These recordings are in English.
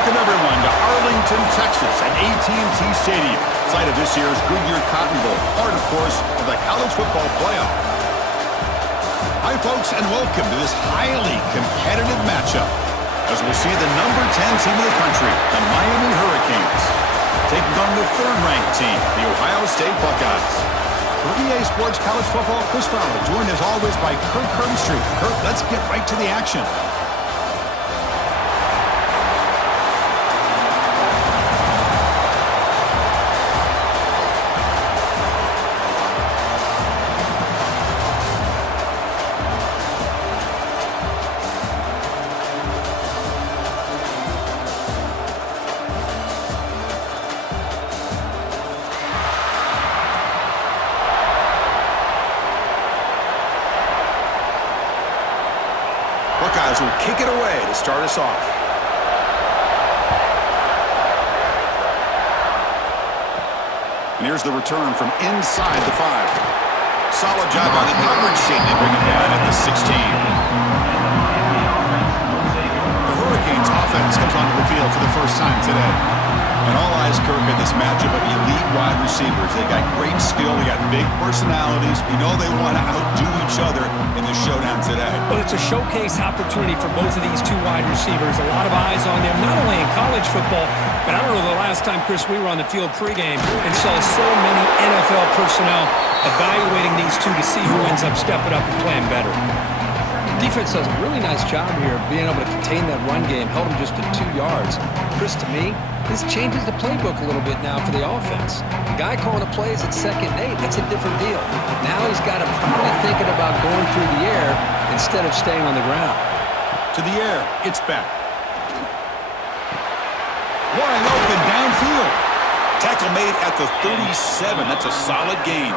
Welcome, everyone, to Arlington, Texas, at AT&T Stadium, site of this year's Goodyear Cotton Bowl, part, of course, of the college football playoff. Hi, folks, and welcome to this highly competitive matchup, as we'll see the number 10 team in the country, the Miami Hurricanes, taking on the third-ranked team, the Ohio State Buckeyes. For EA Sports College Football, Chris Fowler, joined as always by Kirk Herbstreit. Kirk, let's get right to the action. Buckeyes will kick it away to start us off. And here's the return from inside the 5. Solid job by the coverage team to bring him down at the 16. The Hurricanes offense comes onto the field for the first time today. And all eyes, Kirk, at this matchup of elite wide receivers. They got great skill. They got big personalities. You know they want to outdo each other in the showdown today. Well, it's a showcase opportunity for both of these two wide receivers. A lot of eyes on them, not only in college football, but I don't know the last time, Chris, we were on the field pregame and saw so many NFL personnel evaluating these two to see who ends up stepping up and playing better. Defense does a really nice job here of being able to contain that run game, held them just to 2 yards. Chris, to me, this changes the playbook a little bit now for the offense. The guy calling the plays at 2nd and 8, that's a different deal. Now he's got to probably thinking about going through the air instead of staying on the ground. To the air, it's back. Wide open downfield. Tackle made at the 37. That's a solid gain.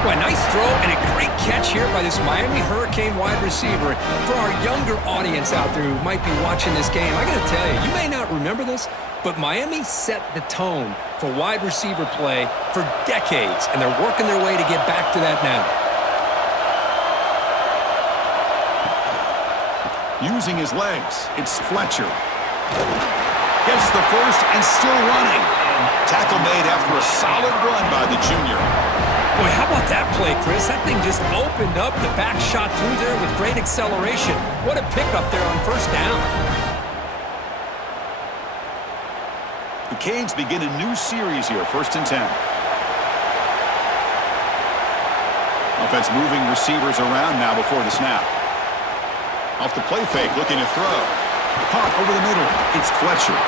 Well, a nice throw and a great catch here by this Miami Hurricane wide receiver. For our younger audience out there who might be watching this game, I got to tell you, you may not remember this, but Miami set the tone for wide receiver play for decades, and they're working their way to get back to that now. Using his legs, it's Fletcher. Gets the first and still running. Tackle made after a solid run by the junior. Boy, how about that play, Chris? That thing just opened up. The back shot through there with great acceleration. What a pickup there on first down. The Canes begin a new series here, 1st and 10. Offense moving receivers around now before the snap. Off the play fake, looking to throw. Caught over the middle. It's Fletcher.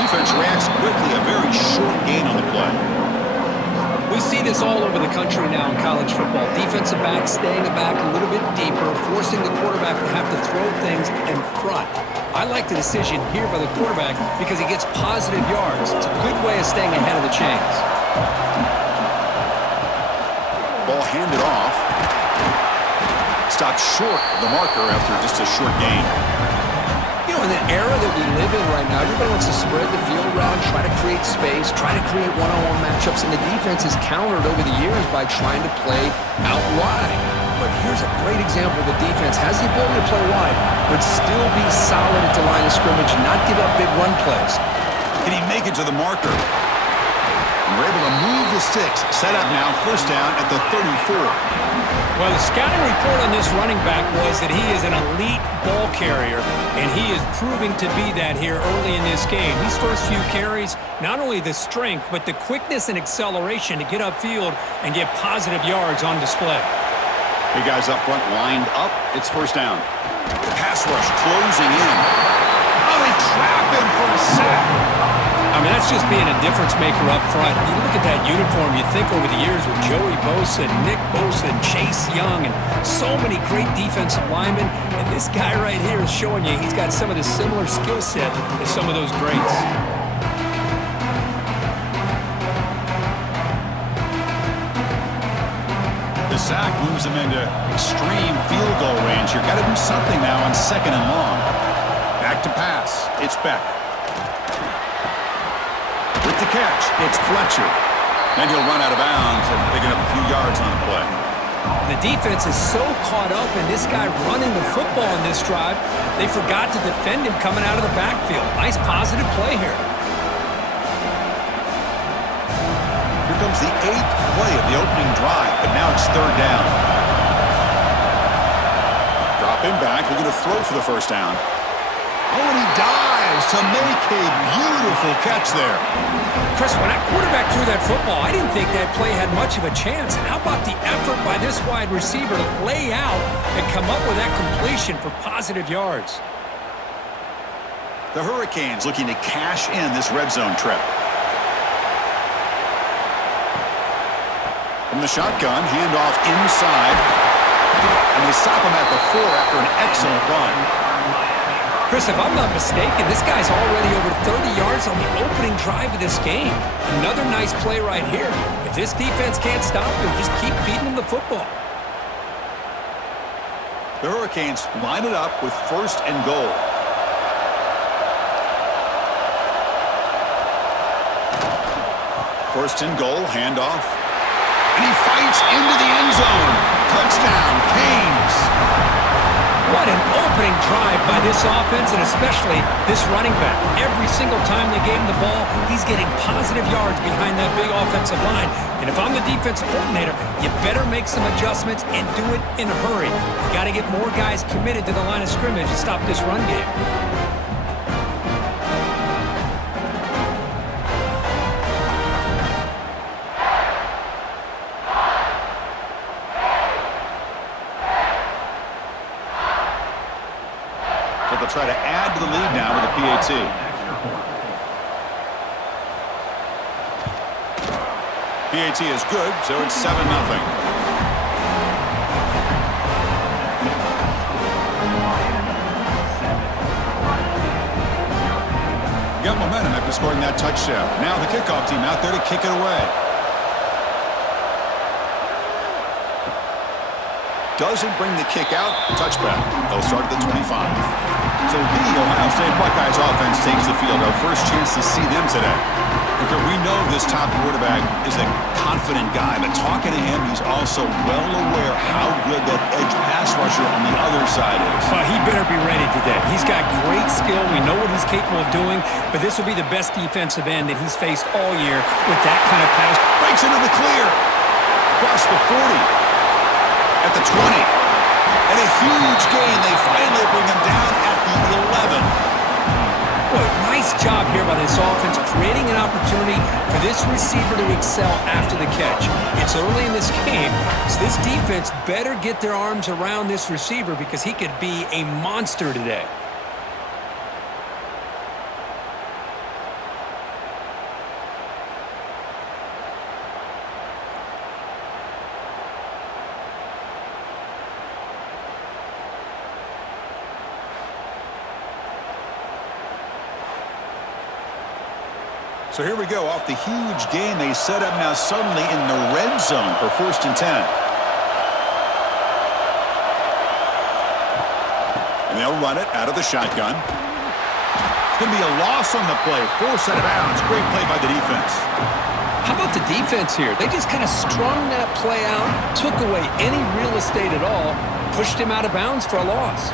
Defense reacts quickly. A very short gain on the play. We see this all over the country now in college football. Defensive backs staying back a little bit deeper, forcing the quarterback to have to throw things in front. I like the decision here by the quarterback because he gets positive yards. It's a good way of staying ahead of the chains. Ball handed off. Stopped short of the marker after just a short gain. You know, in the era that we live in right now, everybody wants to spread the field around, try to create space, try to create one-on-one matchups, and the defense is countered over the years by trying to play out wide. But here's a great example. The defense has the ability to play wide, but still be solid at the line of scrimmage and not give up big run plays. Can he make it to the marker? And we're able to move the sticks. Set up now, first down at the 34. Well, the scouting report on this running back was that he is an elite ball carrier, and he is proving to be that here early in this game. These first few carries, not only the strength, but the quickness and acceleration to get upfield and get positive yards on display. Big guys up front lined up. It's first down. Pass rush closing in. Oh, they trap him for a sack. I mean, that's just being a difference maker up front. You look at that uniform, you think over the years with Joey Bosa, Nick Bosa, and Chase Young, and so many great defensive linemen. And this guy right here is showing you he's got some of the similar skill set as some of those greats. The sack moves him into extreme field goal range here. Got to do something now on 2nd and long. Back to pass. It's Beck. With the catch, it's Fletcher. Then he'll run out of bounds and picking up a few yards on the play. The defense is so caught up in this guy running the football in this drive, they forgot to defend him coming out of the backfield. Nice positive play here. Here comes the 8th play of the opening drive, but now it's 3rd down. Drop him back, looking to throw for the first down. Oh, and he dives to make a beautiful catch there. Chris, when that quarterback threw that football, I didn't think that play had much of a chance. How about the effort by this wide receiver to lay out and come up with that completion for positive yards? The Hurricanes looking to cash in this red zone trip. From the shotgun, handoff inside. And they stop him at the 4 after an excellent run. Chris, if I'm not mistaken, this guy's already over 30 yards on the opening drive of this game. Another nice play right here. If this defense can't stop him, just keep feeding him the football. The Hurricanes line it up with 1st and goal. First and goal, handoff. And he fights into the end zone. Touchdown, Canes. What an opening drive by this offense, and especially this running back. Every single time they gave him the ball, he's getting positive yards behind that big offensive line. And if I'm the defensive coordinator, you better make some adjustments and do it in a hurry. You got to get more guys committed to the line of scrimmage to stop this run game. Try to add to the lead now with a PAT. PAT is good, so it's 7-0. Got momentum after scoring that touchdown. Now the kickoff team out there to kick it away. Doesn't bring the kick out. Touchback. They'll start at the 25. So the Ohio State Buckeyes offense takes the field. Our first chance to see them today. Because we know this top quarterback is a confident guy, but talking to him, he's also well aware how good that edge pass rusher on the other side is. Well, he better be ready today. He's got great skill. We know what he's capable of doing, but this will be the best defensive end that he's faced all year with that kind of pass. Breaks into the clear. Across the 40. At the 20. And a huge gain. They finally bring him down at the 11. Boy, nice job here by this offense, creating an opportunity for this receiver to excel after the catch. It's early in this game, so this defense better get their arms around this receiver because he could be a monster today. So here we go, off the huge gain they set up now suddenly in the red zone for 1st and 10. And they'll run it out of the shotgun. It's going to be a loss on the play. Forced out of bounds. Great play by the defense. How about the defense here? They just kind of strung that play out, took away any real estate at all, pushed him out of bounds for a loss.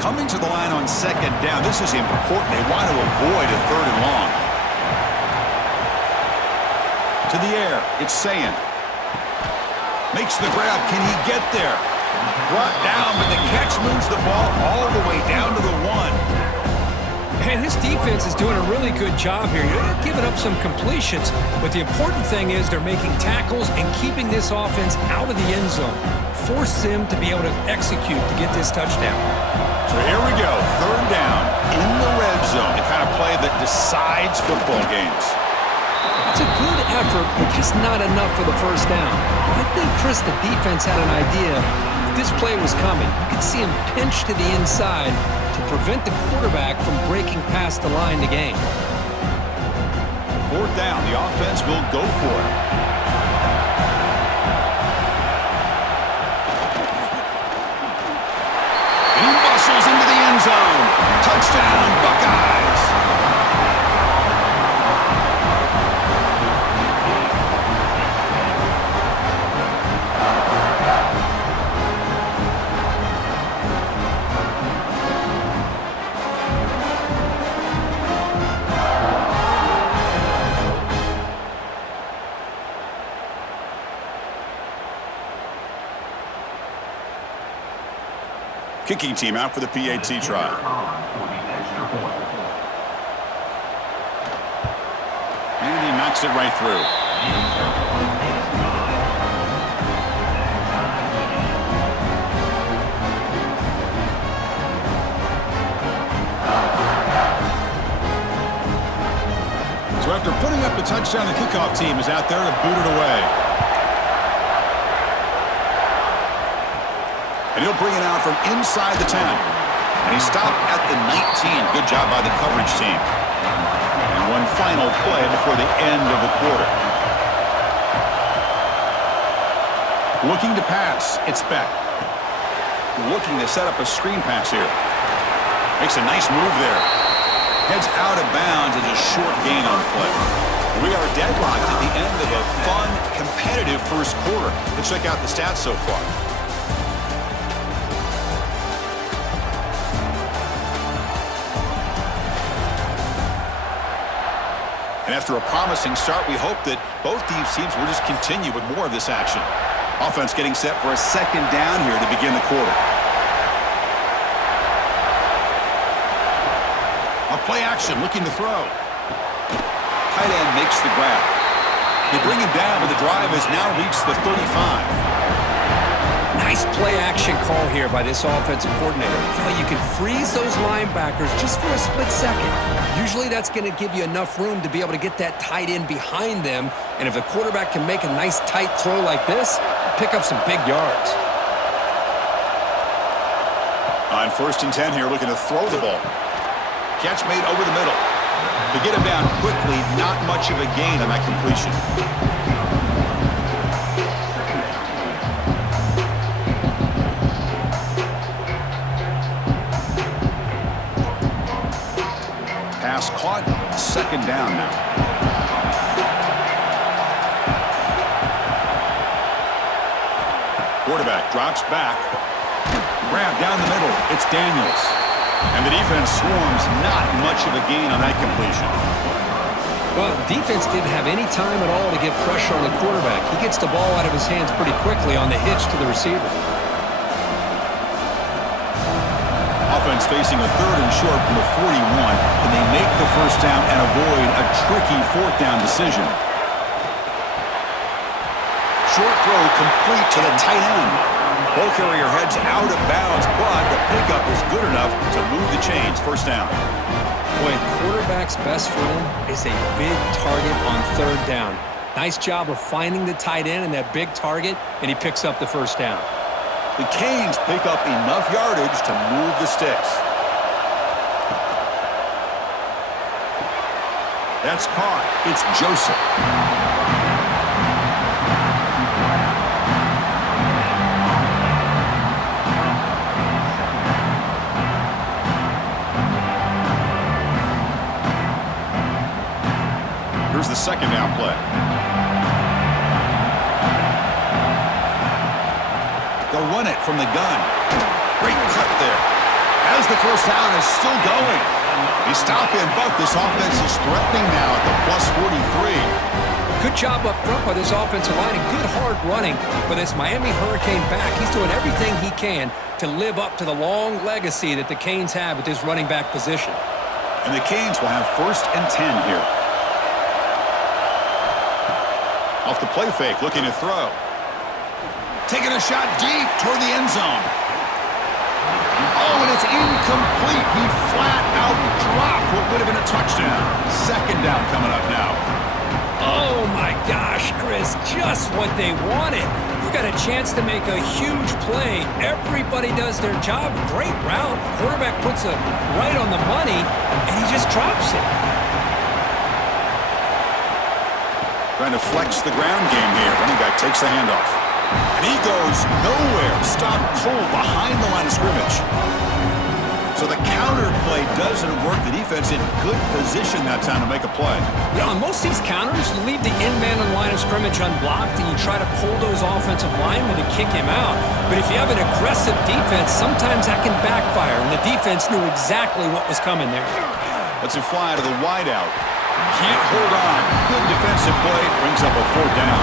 Coming to the line on 2nd down. This is important. They want to avoid a 3rd and long. To the air. It's Sayin. Makes the grab. Can he get there? Brought down, but the catch moves the ball all the way down to the 1. Man, this defense is doing a really good job here. You're giving up some completions, but the important thing is they're making tackles and keeping this offense out of the end zone. Force them to be able to execute to get this touchdown. So here we go, 3rd down in the red zone, the kind of play that decides football games. It's a good effort, but just not enough for the first down. I think, Chris, the defense had an idea that this play was coming. You could see him pinch to the inside to prevent the quarterback from breaking past the line to gain. 4th down, the offense will go for it. He muscles into the end zone. Touchdown, Buckeyes. Kicking team out for the PAT try. And he knocks it right through. So after putting up the touchdown, the kickoff team is out there to boot it away. And he'll bring it out from inside the 10. And he stopped at the 19. Good job by the coverage team. And one final play before the end of the quarter. Looking to pass. It's Beck. Looking to set up a screen pass here. Makes a nice move there. Heads out of bounds as a short gain on play. We are deadlocked at the end of a fun, competitive first quarter. Let's check out the stats so far. And after a promising start, we hope that both these teams will just continue with more of this action. Offense getting set for a second down here to begin the quarter. Play action, looking to throw. Tight end makes the grab. They bring him down, but the drive has now reached the 35. Nice play action call here by this offensive coordinator. Well, you can freeze those linebackers just for a split second. Usually that's going to give you enough room to be able to get that tight end behind them. And if the quarterback can make a nice tight throw like this, pick up some big yards. On 1st and 10 here, looking to throw the ball. Catch made over the middle. To get him down quickly, not much of a gain on that completion. Pass caught, 2nd down now. Quarterback drops back. Grab down the middle. It's Daniels. And the defense swarms, not much of a gain on that completion. Well, the defense didn't have any time at all to get pressure on the quarterback. He gets the ball out of his hands pretty quickly on the hitch to the receiver. Offense facing a 3rd and short from the 41. Can they make the first down and avoid a tricky 4th down decision? Short throw complete to the tight end. Ball carrier heads out of bounds, but the pickup is good enough to move the chains. 1st down. Boy, quarterback's best friend is a big target on 3rd down. Nice job of finding the tight end and that big target, and he picks up the 1st down. The Canes pick up enough yardage to move the sticks. That's caught. It's Joseph. Here's the 2nd down play. They'll run it from the gun. Great cut there. As the 1st down is still going. They stop in, but this offense is threatening now at the +43. Good job up front by this offensive line and good hard running for this Miami Hurricane back. He's doing everything he can to live up to the long legacy that the Canes have at this running back position. And the Canes will have 1st and 10 here. Off the play fake, looking to throw. Taking a shot deep toward the end zone. Oh, and it's incomplete. He flat out dropped what would have been a touchdown. 2nd down coming up now. Oh, my gosh, Chris, just what they wanted. You got a chance to make a huge play. Everybody does their job. Great route. Quarterback puts it right on the money, and he just drops it. Trying to flex the ground game here. Running back takes the handoff. And he goes nowhere. Stopped cold behind the line of scrimmage. So the counter play doesn't work. The defense in good position that time to make a play. You know, on most of these counters, you leave the in-man on line of scrimmage unblocked, and you try to pull those offensive linemen to kick him out. But if you have an aggressive defense, sometimes that can backfire, and the defense knew exactly what was coming there. Let's it fly to the wideout. Can't hold on. Good defensive play. Brings up a 4th down.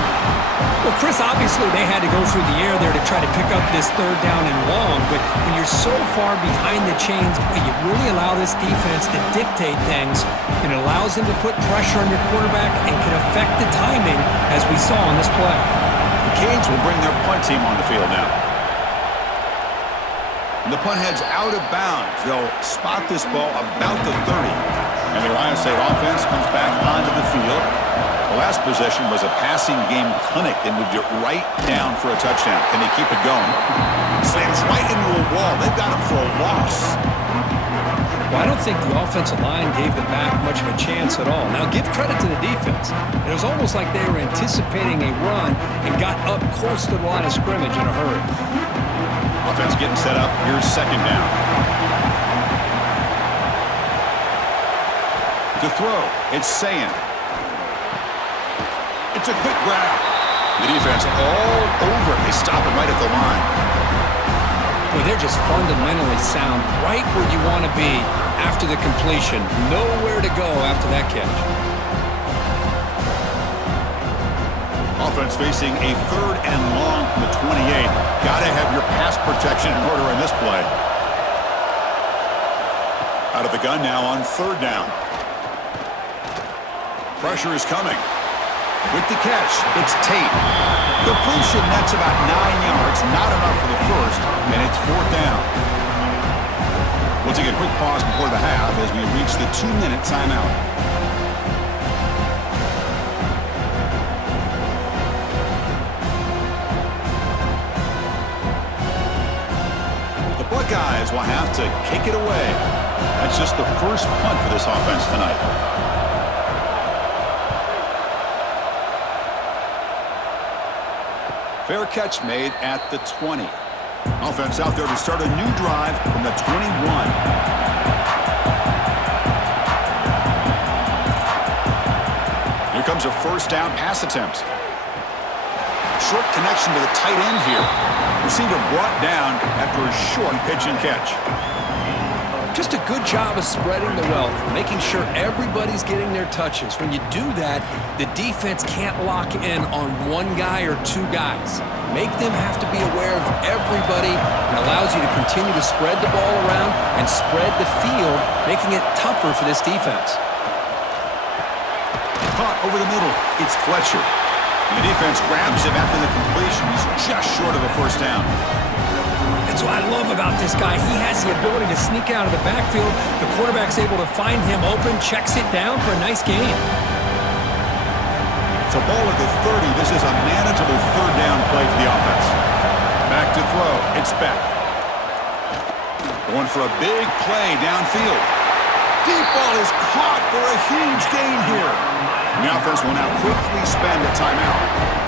Well, Chris, obviously they had to go through the air there to try to pick up this third down and long, but when you're so far behind the chains, boy, you really allow this defense to dictate things, and it allows them to put pressure on your quarterback and can affect the timing, as we saw on this play. The Canes will bring their punt team on the field now. And the punt heads out of bounds. They'll spot this ball about the 30. And the Ohio State offense comes back onto the field. The last possession was a passing game clinic. They moved it right down for a touchdown. Can they keep it going? Slams right into a wall. They've got him for a loss. Well, I don't think the offensive line gave them back much of a chance at all. Now, give credit to the defense. It was almost like they were anticipating a run and got up close to the line of scrimmage in a hurry. Offense getting set up. Here's second down. To throw, it's Sayin. It's a quick grab. The defense all over. They stop him right at the line. Boy, they're just fundamentally sound, right where you want to be after the completion. Nowhere to go after that catch. Offense facing a third and long from the 28. Got to have your pass protection in order in this play. Out of the gun now on third down. Pressure is coming. With the catch, it's Tate. Completion, that's about 9 yards. Not enough for the first, and it's fourth down. We'll take a quick pause before the half as we reach the 2-minute timeout. The Buckeyes will have to kick it away. That's just the first punt for this offense tonight. Fair catch made at the 20. Offense out there to start a new drive from the 21. Here comes a first down pass attempt. Short connection to the tight end here. Receiver brought down after a short pitch and catch. Just a good job of spreading the wealth, making sure everybody's getting their touches. When you do that, the defense can't lock in on one guy or two guys. Make them have to be aware of everybody, and allows you to continue to spread the ball around and spread the field, making it tougher for this defense. Caught over the middle. It's Fletcher. And the defense grabs him after the completion. He's just short of a first down. That's what I love about this guy. He has the ability to sneak out of the backfield. The quarterback's able to find him open, checks it down for a nice gain. So ball at the 30. This is a manageable third down play for the offense. Back to throw. It's Beck. Going for a big play downfield. Deep ball is caught for a huge gain here. The offense will now quickly spend a timeout.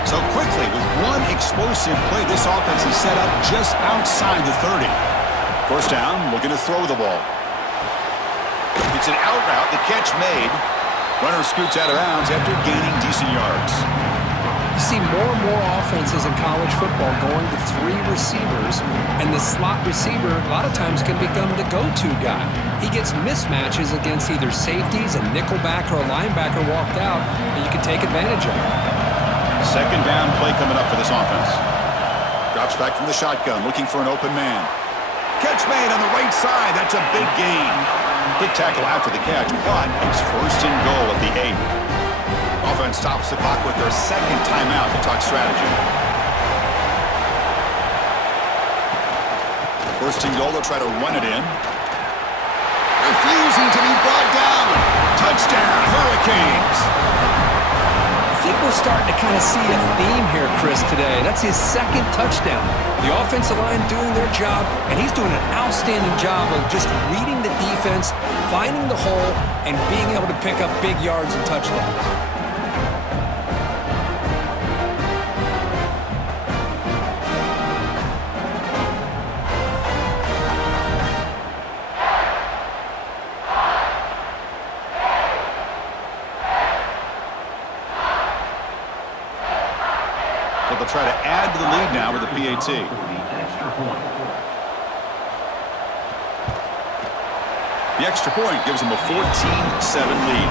So quickly, with one explosive play, this offense is set up just outside the 30. First down, looking to throw the ball. It's an out route, the catch made. Runner scoots out of bounds after gaining decent yards. You see more and more offenses in college football going to three receivers, and the slot receiver a lot of times can become the go-to guy. He gets mismatches against either safeties, a nickelback, or a linebacker walked out, and you can take advantage of it. Second down play coming up for this offense. Drops back from the shotgun, looking for an open man. Catch made on the right side. That's a big gain. Quick tackle after the catch, but it's first and goal at the 8. Offense stops the clock with their second timeout to talk strategy. First and goal, they'll try to run it in. Refusing to be brought down. Touchdown, Hurricanes. I think we're starting to kind of see a theme here, Chris, today. That's his second touchdown. The offensive line doing their job, and he's doing an outstanding job of just reading the defense, finding the hole, and being able to pick up big yards and touchdowns. They'll try to add to the lead now with the PAT. The extra point gives them a 14-7 lead.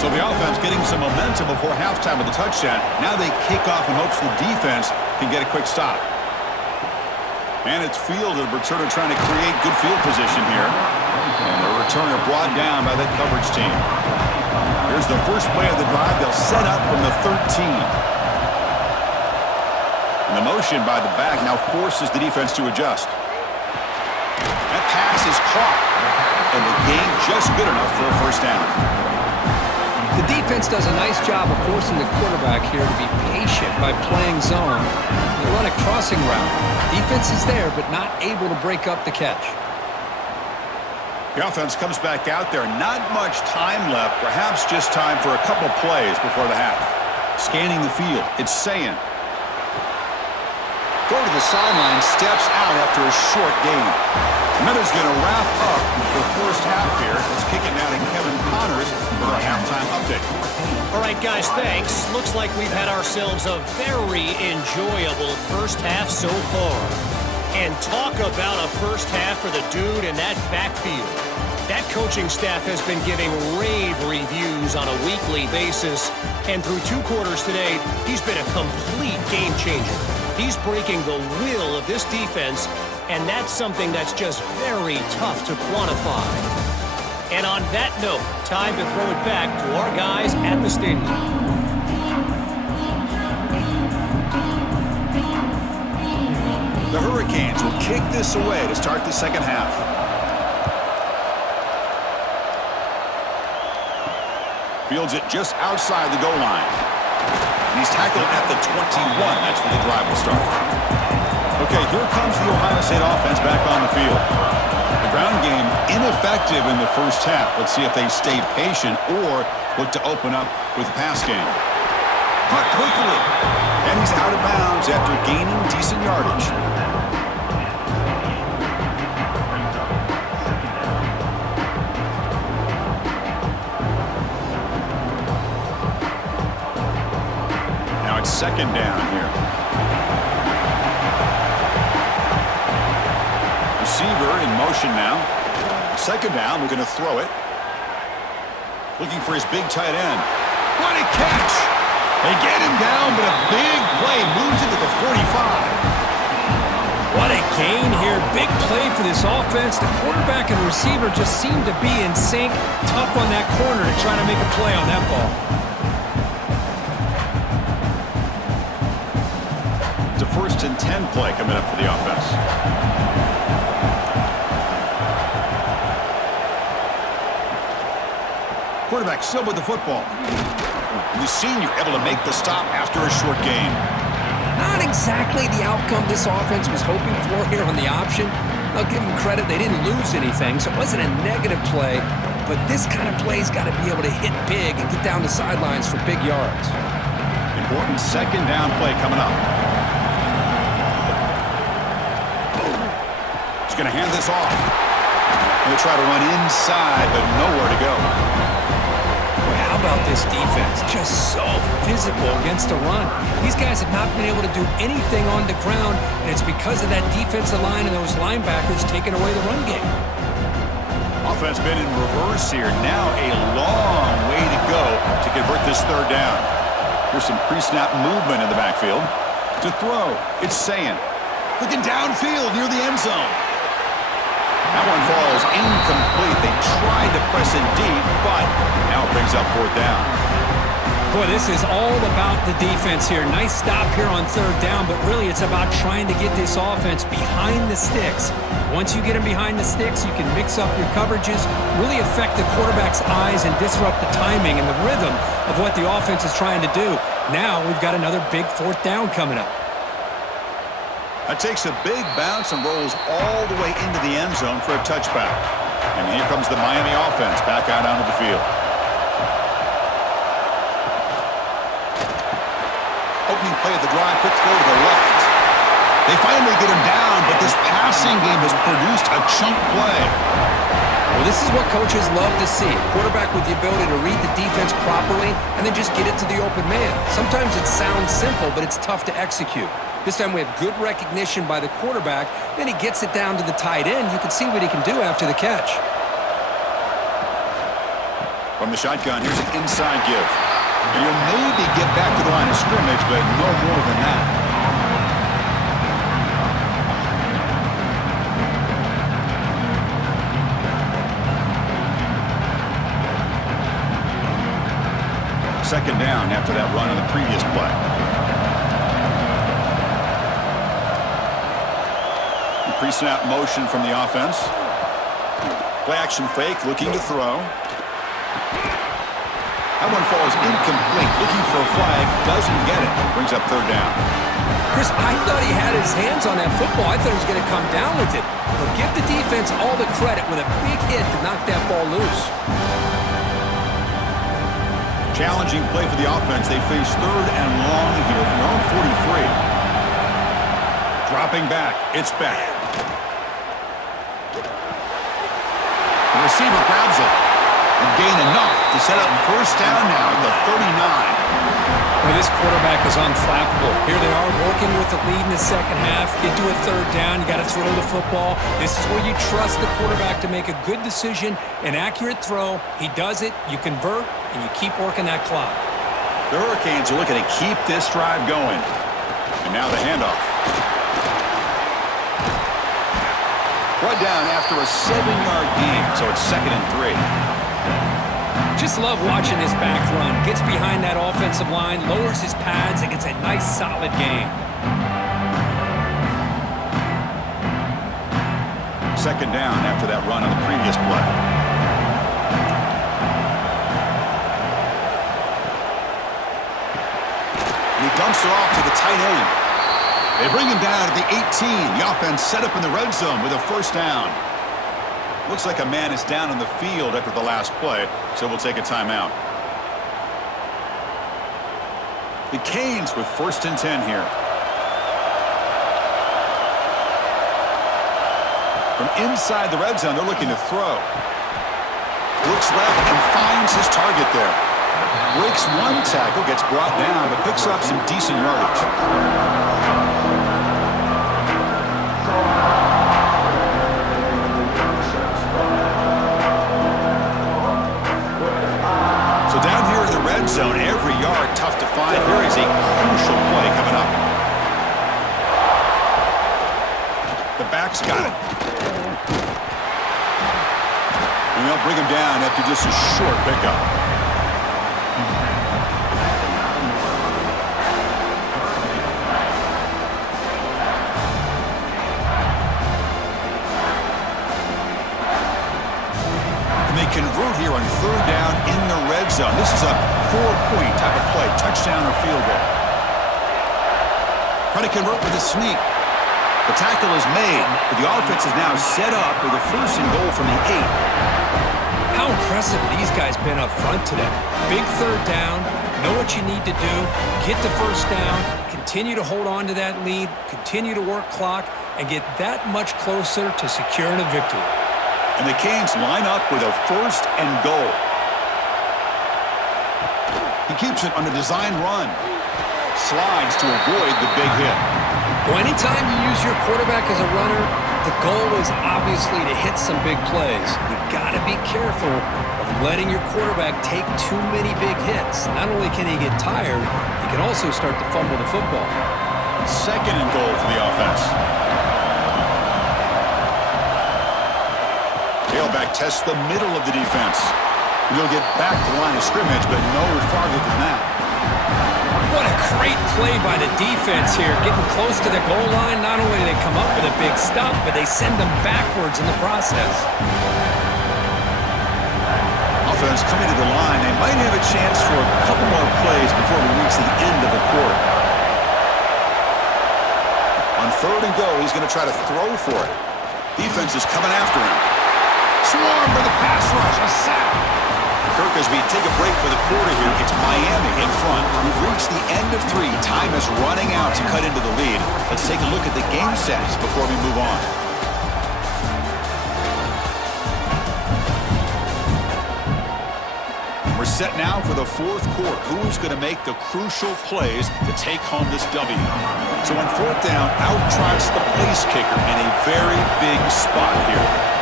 So the offense getting some momentum before halftime with a touchdown. Now they kick off in hopes the defense can get a quick stop. And it's Field, the returner, trying to create good field position here. And the returner brought down by that coverage team. Here's the first play of the drive. They'll set up from the 13. And the motion by the back now forces the defense to adjust. That pass is caught. And the game just good enough for a first down. The defense does a nice job of forcing the quarterback here to be patient by playing zone. They run a crossing route. Defense is there, but not able to break up the catch. The offense comes back out there. Not much time left. Perhaps just time for a couple plays before the half. Scanning the field. It's Sayin. Go to the sideline. Steps out after a short gain. Minutes going to wrap up the first half here. Let's kick it now to Kevin Connors for our halftime update. All right, guys, thanks. Looks like we've had ourselves a very enjoyable first half so far. And talk about a first half for the dude in that backfield. That coaching staff has been giving rave reviews on a weekly basis. And through 2 quarters today, he's been a complete game changer. He's breaking the will of this defense, and that's something that's just very tough to quantify. And on that note, time to throw it back to our guys at the stadium. The Hurricanes will kick this away to start the second half. Fields it just outside the goal line. And he's tackled at the 21. That's where the drive will start. Okay, here comes the Ohio State offense back on the field. The ground game ineffective in the first half. Let's see if they stay patient or look to open up with the pass game. Caught quickly. And he's out of bounds after gaining decent yardage. Now it's second down here. Receiver in motion now. Second down, we're going to throw it. Looking for his big tight end. What a catch! They get him down, but a big play moves into the 45. What a gain here. Big play for this offense. The quarterback and receiver just seem to be in sync. Tough on that corner to try to make a play on that ball. It's a 1st and 10 play coming up for the offense. Quarterback still with the football. The senior able to make the stop after a short gain. Not exactly the outcome this offense was hoping for here on the option. I'll give them credit. They didn't lose anything, so it wasn't a negative play. But this kind of play's got to be able to hit big and get down the sidelines for big yards. Important second down play coming up. He's going to hand this off. He'll try to run inside, but nowhere to go. How about this defense? Just so physical against the run. These guys have not been able to do anything on the ground, and it's because of that defensive line and those linebackers taking away the run game. Offense been in reverse here. Now a long way to go to convert this third down. Here's some pre-snap movement in the backfield. To throw, it's Sayin. Looking downfield near the end zone. That one falls incomplete. They tried to press it deep, but now it brings up 4th down. Boy, this is all about the defense here. Nice stop here on 3rd down, but really it's about trying to get this offense behind the sticks. Once you get them behind the sticks, you can mix up your coverages, really affect the quarterback's eyes and disrupt the timing and the rhythm of what the offense is trying to do. Now we've got another big 4th down coming up. That takes a big bounce and rolls all the way into the end zone for a touchback. And here comes the Miami offense back out onto the field. Opening play of the drive, quick throw to the left. They finally get him down, but this passing game has produced a chunk play. Well, this is what coaches love to see. Quarterback with the ability to read the defense properly and then just get it to the open man. Sometimes it sounds simple, but it's tough to execute. This time we have good recognition by the quarterback. Then he gets it down to the tight end. You can see what he can do after the catch. From the shotgun, here's an inside give. And you'll maybe get back to the line of scrimmage, but no more than that. Second down after that run on the previous play. Pre-snap motion from the offense. Play action fake, looking to throw. That one falls incomplete. Looking for a flag, doesn't get it. Brings up third down. Chris, I thought he had his hands on that football. I thought he was going to come down with it. But give the defense all the credit with a big hit to knock that ball loose. Challenging play for the offense. They face third and long here from their own 43. Dropping back. It's back. The receiver grabs it and gain enough to set up first down now at the 39. Well, this quarterback is unflappable. Here they are working with the lead in the second half. Get to a third down. You got to throw the football. This is where you trust the quarterback to make a good decision, an accurate throw. He does it. You convert, and you keep working that clock. The Hurricanes are looking to keep this drive going. And now the handoff. Brought down after a 7-yard gain, so it's 2nd and 3. Just love watching this back run. Gets behind that offensive line, lowers his pads, and gets a nice, solid gain. Second down after that run on the previous play. And he dumps it off to the tight end. They bring him down at the 18. The offense set up in the red zone with a first down. Looks like a man is down on the field after the last play, so we'll take a timeout. The Canes with 1st and 10 here. From inside the red zone, they're looking to throw. Looks left and finds his target there. Breaks one tackle, gets brought down, but picks up some decent yardage. So down here in the red zone, every yard tough to find. Here is a crucial play coming up. The back's got it. And they'll bring him down after just a short pickup. Convert here on third down in the red zone. This is a 4-point type of play, touchdown or field goal. Trying to convert with a sneak. The tackle is made, but the offense is now set up with a 1st and goal from the 8. How impressive these guys been up front today. Big third down, know what you need to do, get the first down, continue to hold on to that lead, continue to work clock, and get that much closer to securing a victory. And the Canes line up with a 1st and goal. He keeps it on a design run. Slides to avoid the big hit. Well, anytime you use your quarterback as a runner, the goal is obviously to hit some big plays. You've got to be careful of letting your quarterback take too many big hits. Not only can he get tired, he can also start to fumble the football. 2nd and goal for the offense. Tailback tests the middle of the defense. He'll get back to the line of scrimmage, but no farther than that. What a great play by the defense here. Getting close to the goal line, not only do they come up with a big stop, but they send them backwards in the process. Offense coming to the line. They might have a chance for a couple more plays before we reach the end of the quarter. On third and goal, he's going to try to throw for it. Defense is coming after him. Swarm for the pass rush. A sack. Kirk, as we take a break for the quarter here, it's Miami in front. We've reached the end of 3. Time is running out to cut into the lead. Let's take a look at the game sets before we move on. We're set now for the 4th quarter. Who's going to make the crucial plays to take home this W? So on 4th down, out trots the place kicker in a very big spot here.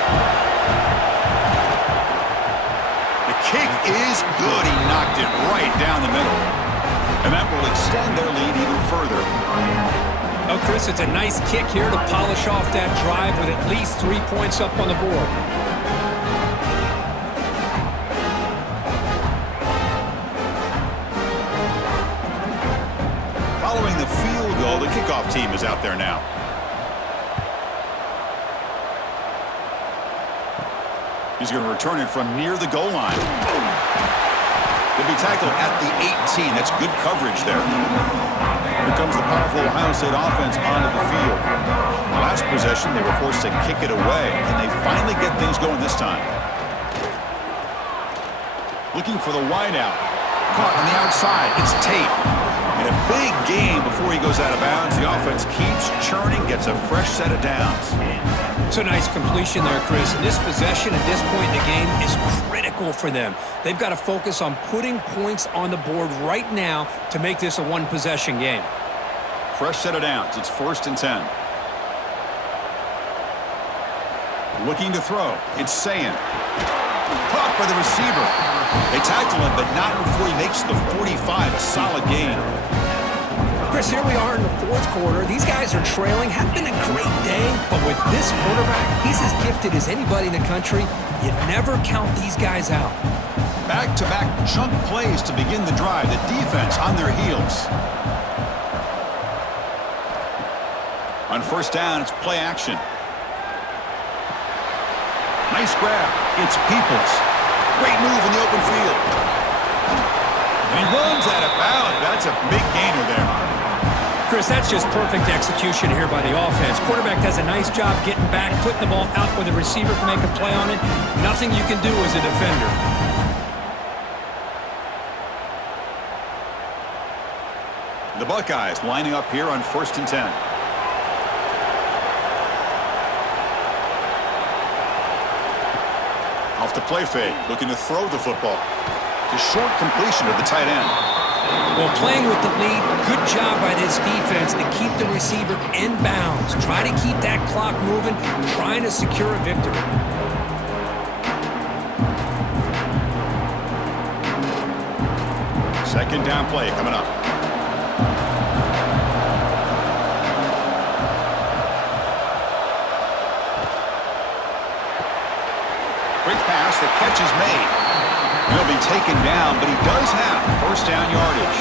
kick is good. He knocked it right down the middle. And that will extend their lead even further. Oh, Chris, it's a nice kick here to polish off that drive with at least 3 points up on the board. Following the field goal, the kickoff team is out there now. He's going to return it from near the goal line. He'll be tackled at the 18. That's good coverage there. Here comes the powerful Ohio State offense onto the field. Last possession, they were forced to kick it away, and they finally get things going this time. Looking for the wideout. Caught on the outside. It's Tate. And a big gain before he goes out of bounds. The offense keeps churning, gets a fresh set of downs. It's a nice completion there, Chris. And this possession at this point in the game is critical for them. They've got to focus on putting points on the board right now to make this a one-possession game. Fresh set of downs. It's 1st and 10. Looking to throw. It's Sayin. Caught by the receiver. They tackle him, but not before he makes the 45. A solid gain. Chris, here we are in the 4th quarter. These guys are trailing. Hadn't been a great day, but with this quarterback, he's as gifted as anybody in the country. You never count these guys out. Back-to-back chunk plays to begin the drive. The defense on their heels. On 1st down, it's play action. Nice grab. It's Peoples. Great move in the open field. And he runs out of bounds. That's a big gainer there. Chris, that's just perfect execution here by the offense. Quarterback does a nice job getting back, putting the ball out where the receiver can make a play on it. Nothing you can do as a defender. The Buckeyes lining up here on 1st and 10. Off the play fake, looking to throw the football. It's a short completion to the tight end. Well, playing with the lead, good job by this defense to keep the receiver in bounds. Try to keep that clock moving, trying to secure a victory. Second down play coming up. Quick pass, the catch is made. He'll be taken down, but he does have 1st down yardage.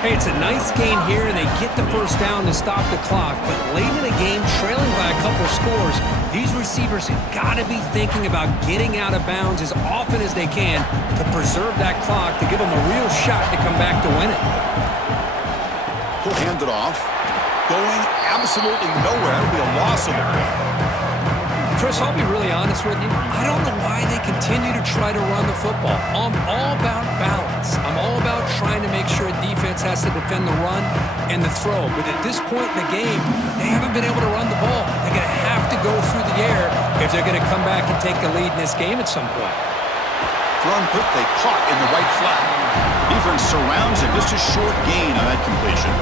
Hey, it's a nice gain here, and they get the 1st down to stop the clock. But late in the game, trailing by a couple scores, these receivers have got to be thinking about getting out of bounds as often as they can to preserve that clock, to give them a real shot to come back to win it. He'll hand it off. Going absolutely nowhere. It'll be a loss of the ball. Chris, I'll be really honest with you. I don't know why they continue to try to run the football. I'm all about balance. I'm all about trying to make sure a defense has to defend the run and the throw. But at this point in the game, they haven't been able to run the ball. They're going to have to go through the air if they're going to come back and take the lead in this game at some point. Thrown quickly, caught in the right flat. Defense surrounds him. Just a short gain on that completion.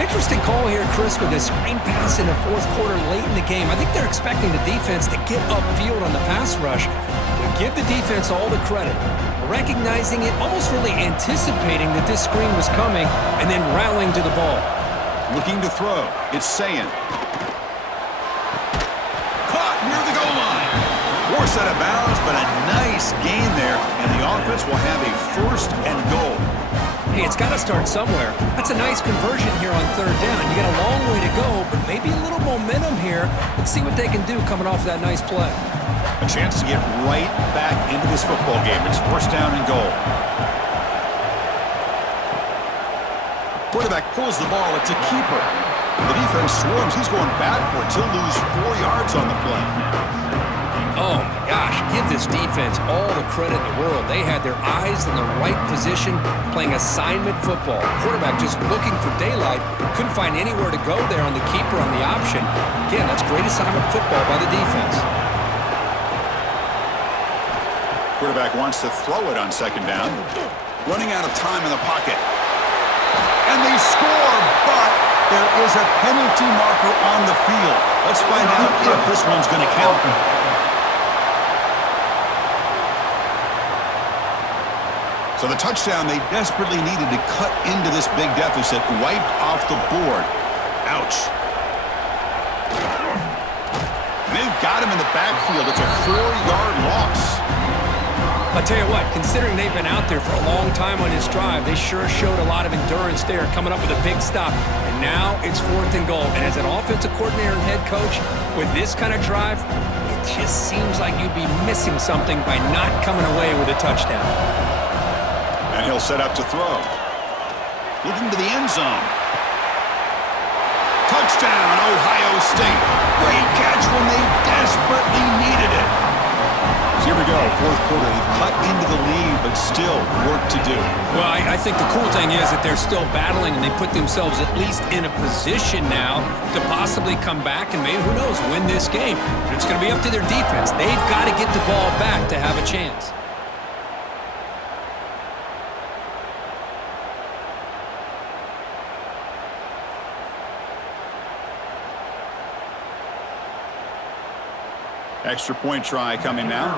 Interesting call here, Chris, with a screen pass in the 4th quarter late in the game. I think they're expecting the defense to get upfield on the pass rush. But give the defense all the credit. Recognizing it, almost really anticipating that this screen was coming, and then rallying to the ball. Looking to throw. It's Sayin. Caught near the goal line. Forced out of bounds, but a nice gain there, and the offense will have a 1st and goal. Hey, it's got to start somewhere. That's a nice conversion here on 3rd down. You got a long way to go, but maybe a little momentum here. Let's see what they can do coming off that nice play. A chance to get right back into this football game. It's 1st down and goal. Quarterback pulls the ball. It's a keeper. The defense swarms. He's going backwards. He'll lose 4 yards on the play. Oh, my gosh, give this defense all the credit in the world. They had their eyes in the right position, playing assignment football. Quarterback just looking for daylight, couldn't find anywhere to go there on the keeper on the option. Again, that's great assignment football by the defense. Quarterback wants to throw it on 2nd down. Running out of time in the pocket. And they score, but there is a penalty marker on the field. Let's find out if this one's going to count. So the touchdown they desperately needed to cut into this big deficit wiped off the board. Ouch. And they've got him in the backfield. It's a 4-yard loss. I'll tell you what, considering they've been out there for a long time on this drive, they sure showed a lot of endurance there, coming up with a big stop. And now it's 4th and goal. And as an offensive coordinator and head coach, with this kind of drive, it just seems like you'd be missing something by not coming away with a touchdown. And he'll set up to throw. Looking to the end zone. Touchdown, Ohio State. Great catch when they desperately needed it. So here we go, 4th quarter. They've cut into the lead, but still work to do. Well, I think the cool thing is that they're still battling, and they put themselves at least in a position now to possibly come back and maybe, who knows, win this game. But it's going to be up to their defense. They've got to get the ball back to have a chance. Extra point try coming now.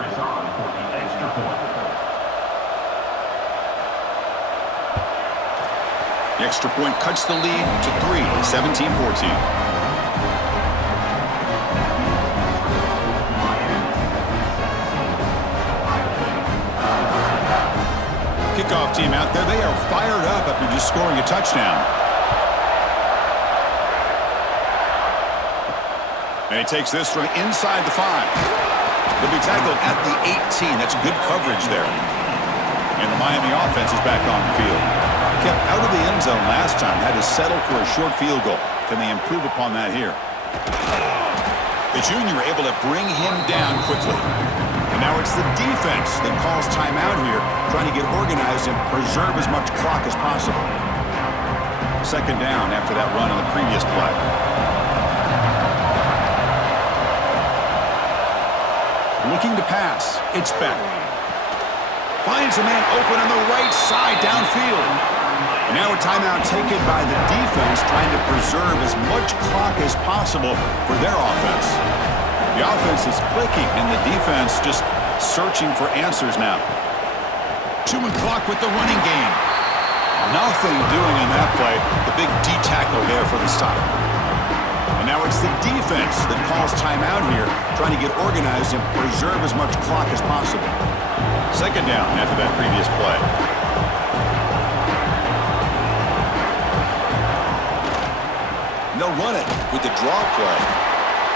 The extra point cuts the lead to 3, 17-14. Kickoff team out there. They are fired up after just scoring a touchdown. And he takes this from inside the 5. He'll be tackled at the 18. That's good coverage there. And the Miami offense is back on the field. Kept out of the end zone last time. Had to settle for a short field goal. Can they improve upon that here? The junior able to bring him down quickly. And now it's the defense that calls timeout here, trying to get organized and preserve as much clock as possible. 2nd down after that run on the previous play. Looking to pass. It's Beck. Finds a man open on the right side downfield. And now a timeout taken by the defense, trying to preserve as much clock as possible for their offense. The offense is clicking, and the defense just searching for answers now. 2 clock with the running game. Nothing doing on that play. The big D tackle there for the stop. And now it's the defense that calls timeout here, trying to get organized and preserve as much clock as possible. 2nd down after that previous play. And they'll run it with the draw play.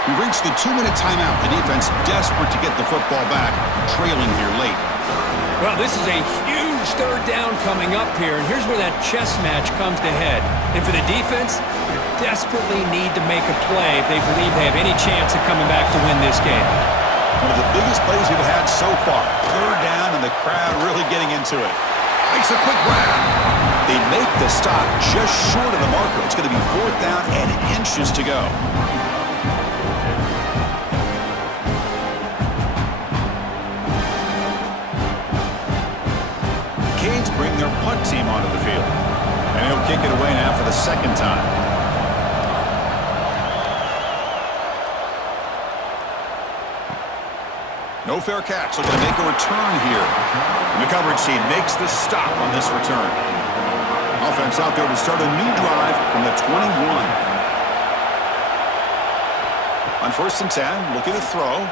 We've reached the 2-minute timeout. The defense desperate to get the football back, trailing here late. Well, this is a huge 3rd down coming up here, and here's where that chess match comes to head. And for the defense, they desperately need to make a play if they believe they have any chance of coming back to win this game. One of the biggest plays we've had so far. 3rd down, and the crowd really getting into it. Makes a quick grab. They make the stop just short of the marker. It's going to be 4th down and inches to go. Canes bring their punt team onto the field. And he'll kick it away now for the 2nd time. No fair catch. Looking to make a return here. And the coverage team makes the stop on this return. Offense out there to start a new drive from the 21. On 1st and 10, looking to throw.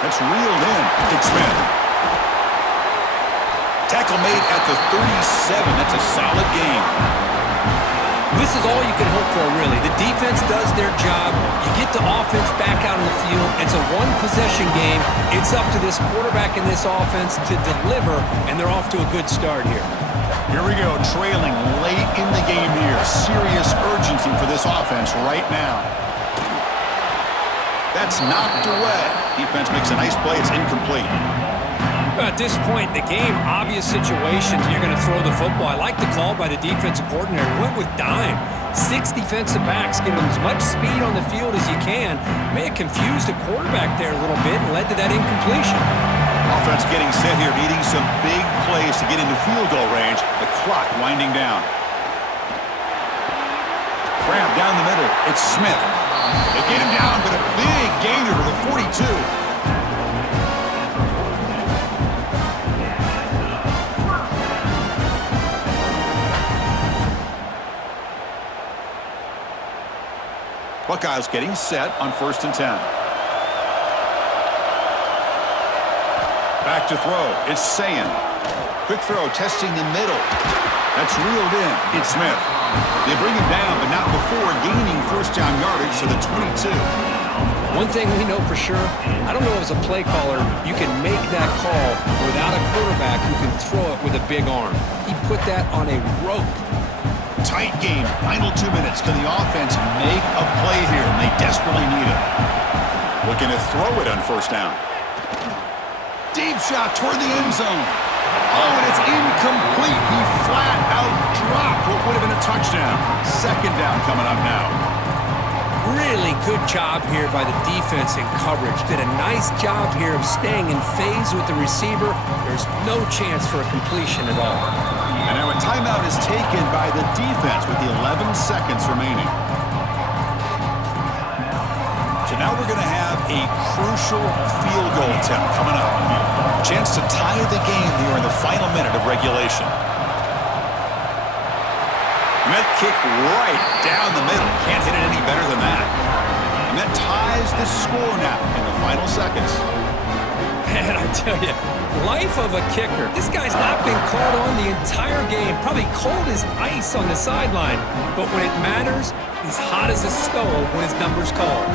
That's reeled in. Big Smith. Tackle made at the 37. That's a solid game. This is all you can hope for, really. The defense does their job. You get the offense back out on the field. It's a one-possession game. It's up to this quarterback and this offense to deliver, and they're off to a good start here. Here we go, trailing late in the game here. Serious urgency for this offense right now. That's knocked away. Defense makes a nice play. It's incomplete. At this point in the game, obvious situations, you're going to throw the football. I like the call by the defensive coordinator. Went with dime. 6 defensive backs, give them as much speed on the field as you can. May have confused the quarterback there a little bit and led to that incompletion. Offense getting set here, needing some big plays to get into field goal range. The clock winding down. Grab down the middle. It's Smith. They get him down, but a big gainer to the 42. Buckeyes getting set on 1st and 10. Back to throw. It's Sayin. Quick throw, testing the middle. That's reeled in. It's Smith. They bring him down, but not before gaining first down yardage to the 22. One thing we know for sure, I don't know as a play caller, you can make that call without a quarterback who can throw it with a big arm. He put that on a rope. Tight game. Final 2 minutes. Can the offense make a play here? And they desperately need it. Looking to throw it on 1st down. Deep shot toward the end zone. Oh, and it's incomplete. He flat out dropped what would have been a touchdown. 2nd down coming up now. Really good job here by the defense in coverage. Did a nice job here of staying in phase with the receiver. There's no chance for a completion at all. And now a timeout is taken by the defense with the 11 seconds remaining. So now we're going to have a crucial field goal attempt coming up. A chance to tie the game here in the final minute of regulation. And that kick right down the middle. Can't hit it any better than that. And that ties the score now in the final seconds. Man, I tell you, life of a kicker. This guy's not been called on the entire game. Probably cold as ice on the sideline. But when it matters, he's hot as a stove when his number's called.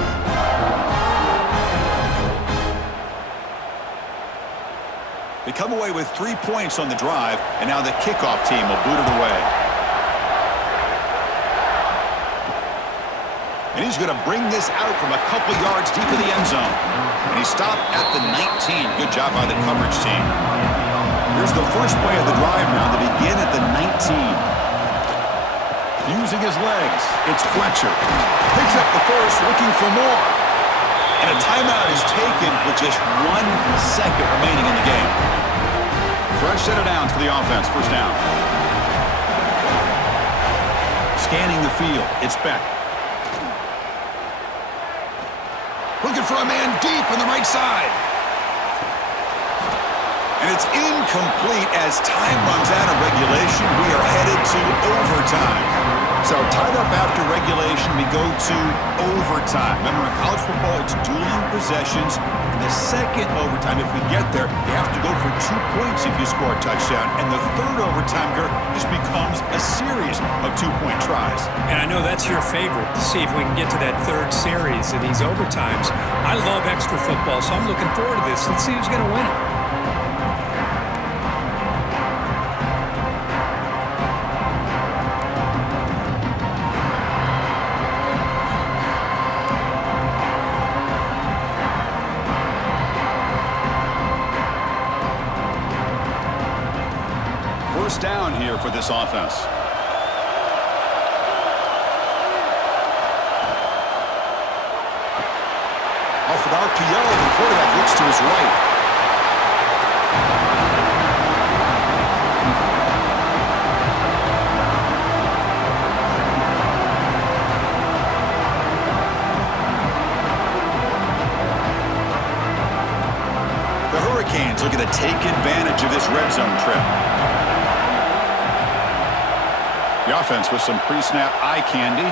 They come away with 3 points on the drive, and now the kickoff team will boot it away. And he's going to bring this out from a couple yards deep in the end zone. And he stopped at the 19. Good job by the coverage team. Here's the first play of the drive now. They begin at the 19. Using his legs, it's Fletcher. Picks up the first, looking for more. And a timeout is taken with just 1 second remaining in the game. Fresh set of downs for the offense. 1st down. Scanning the field, it's Beck. Looking for a man deep on the right side. And it's incomplete as time runs out of regulation. We are headed to overtime. So tied up after regulation, we go to overtime. Remember, in college football, it's dueling possessions. In the second overtime, if we get there, you have to go for 2 points if you score a touchdown. And the third overtime, just becomes a series of 2-point tries. And I know that's your favorite, to see if we can get to that third series of these overtimes. I love extra football, so I'm looking forward to this. Let's see who's going to win it. First down here for this offense. Off an RPO, the quarterback looks to his right. The Hurricanes looking to take advantage of this red zone trip. The offense with some pre-snap eye candy.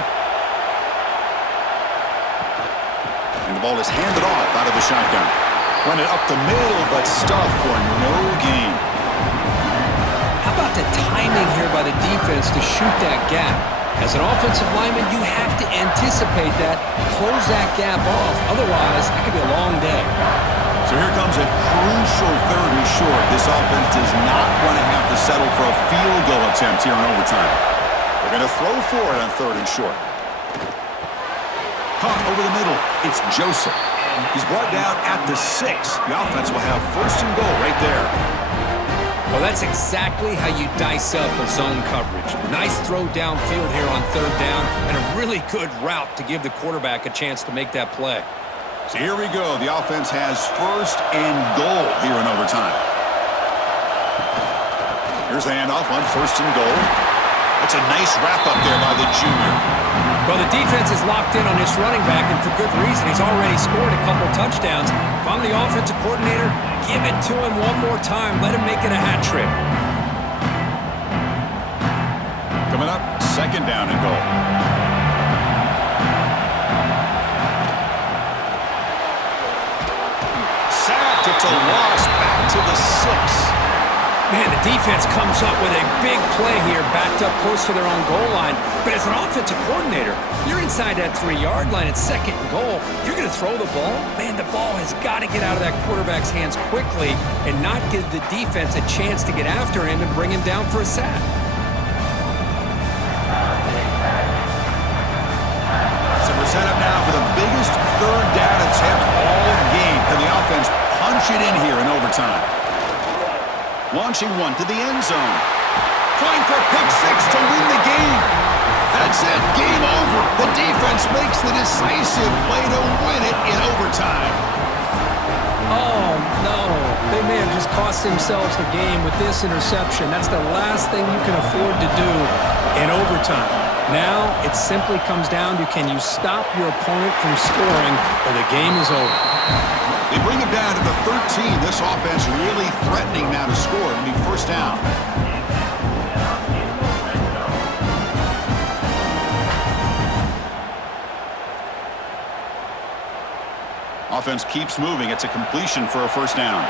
And the ball is handed off out of the shotgun. Run it up the middle, but stuffed for no gain. How about the timing here by the defense to shoot that gap? As an offensive lineman, you have to anticipate that, close that gap off. Otherwise, it could be a long day. So here comes a crucial 3rd and short. This offense does not want to have to settle for a field goal attempt here in overtime. They're going to throw for it on 3rd and short. Caught over the middle. It's Joseph. He's brought down at the 6. The offense will have 1st and goal right there. Well, that's exactly how you dice up a zone coverage. Nice throw downfield here on 3rd down, and a really good route to give the quarterback a chance to make that play. So here we go. The offense has 1st and goal here in overtime. Here's the handoff on 1st and goal. That's a nice wrap-up there by the junior. Well, the defense is locked in on this running back, and for good reason. He's already scored a couple touchdowns. If I'm the offensive coordinator, give it to him one more time. Let him make it a hat trick. Coming up, 2nd down and goal. It's a loss back to the 6. Man, the defense comes up with a big play here, backed up close to their own goal line. But as an offensive coordinator, you're inside that 3-yard line at 2nd and goal. If you're going to throw the ball, man, the ball has got to get out of that quarterback's hands quickly and not give the defense a chance to get after him and bring him down for a sack. So we're set up now for the biggest 3rd down attempt all game. Can the offense punch it in here in overtime? Launching one to the end zone. Trying for pick 6 to win the game. That's it. Game over. The defense makes the decisive play to win it in overtime. Oh, no. They may have just cost themselves the game with this interception. That's the last thing you can afford to do in overtime. Now it simply comes down to, can you stop your opponent from scoring or the game is over. They bring it down to the 13. This offense really threatening now to score. It'll be 1st down. Offense keeps moving. It's a completion for a 1st down.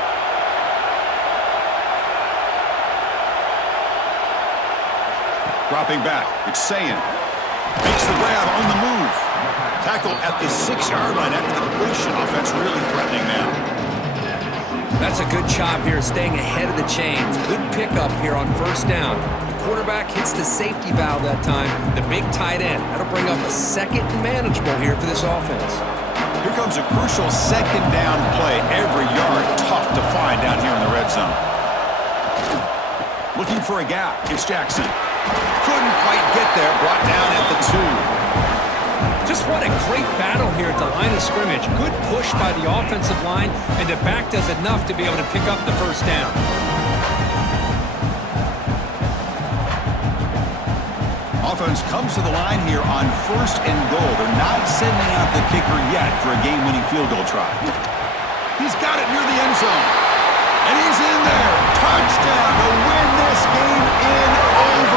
Dropping back. It's Sayin. Makes the grab on the move. Tackle at the 6-yard line after the completion. Offense really threatening now. That's a good job here, staying ahead of the chains. Good pickup here on 1st down. The quarterback hits the safety valve that time. The big tight end. That'll bring up a 2nd and manageable here for this offense. Here comes a crucial 2nd down play. Every yard tough to find down here in the red zone. Looking for a gap. It's Jackson. Couldn't quite get there. Brought down at the 2. Just what a great battle here at the line of scrimmage. Good push by the offensive line, and the back does enough to be able to pick up the 1st down. Offense comes to the line here on 1st and goal. They're not sending out the kicker yet for a game-winning field goal try. He's got it near the end zone. And he's in there. Touchdown to win this game in overtime.